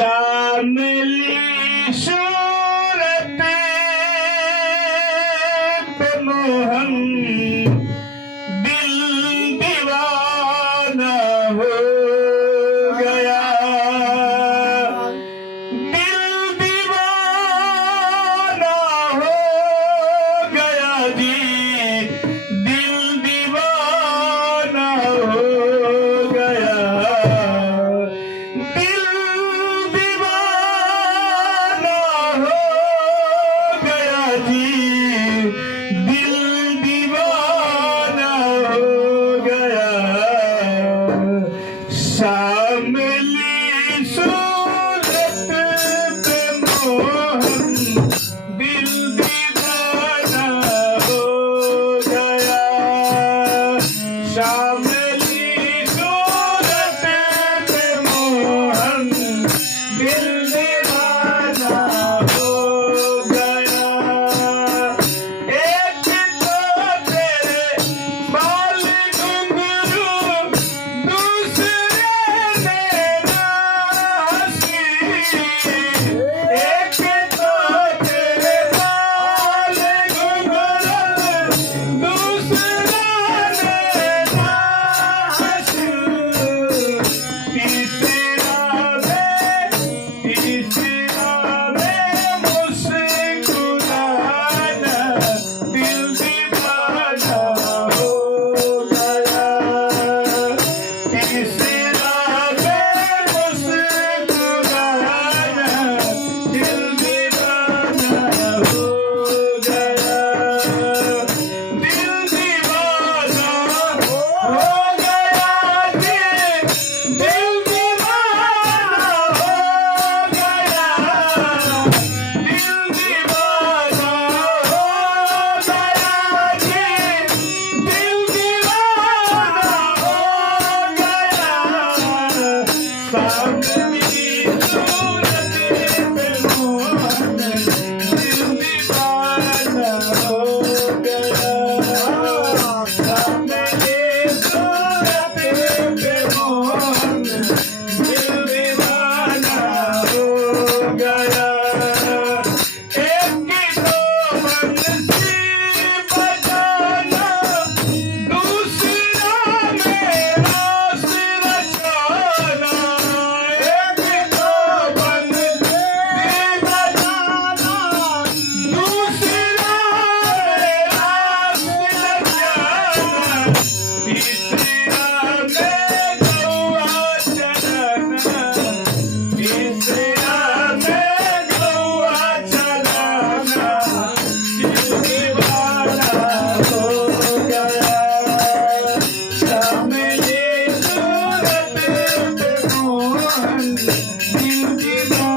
श्यामली सूरत पे मोहन दिल दीवाना हो गया। दिल दीवाना हो गया जी, दिल दीवाना हो गया। दिल दीवाना हो गया जी, दिल दीवाना हो गया। श्यामली सूरत पे मोहन दिल दीवाना हो गया। श्यामली सूरत पे मोहन दिल दीवाना हो गया। एक तो तेरे बाल घुंघरू, दूसरे मेरा हंसी। एक तो तेरे बाल घुंघरू, दूसरा मेरा हंसी। तीसरा मुस्कुराना दिल दीवाना हो गया। तीसरा मुस्कुराना दिल दीवाना हो गया। दिल दीवाना हो गया जी, दिल दीवाना हो गया। दिल दीवाना हो गया जी, दिल दीवाना हो गया। श्यामली सूरत पे मोहन दिल दीवाना हो गया। श्यामली सूरत पे मोहन दिल दीवाना हो गया। एक तो बंसी बजाना, दूसरा मेरा सिर छाना। एक तो बंसी बजाना, दूसरा मेरा सिर छाना। तीसरा में गौआ चलाना, तीसरा में गौआ चलाना दिल दीवाना हो गया। श्यामली सूरत पे मोहन दिल दीवाना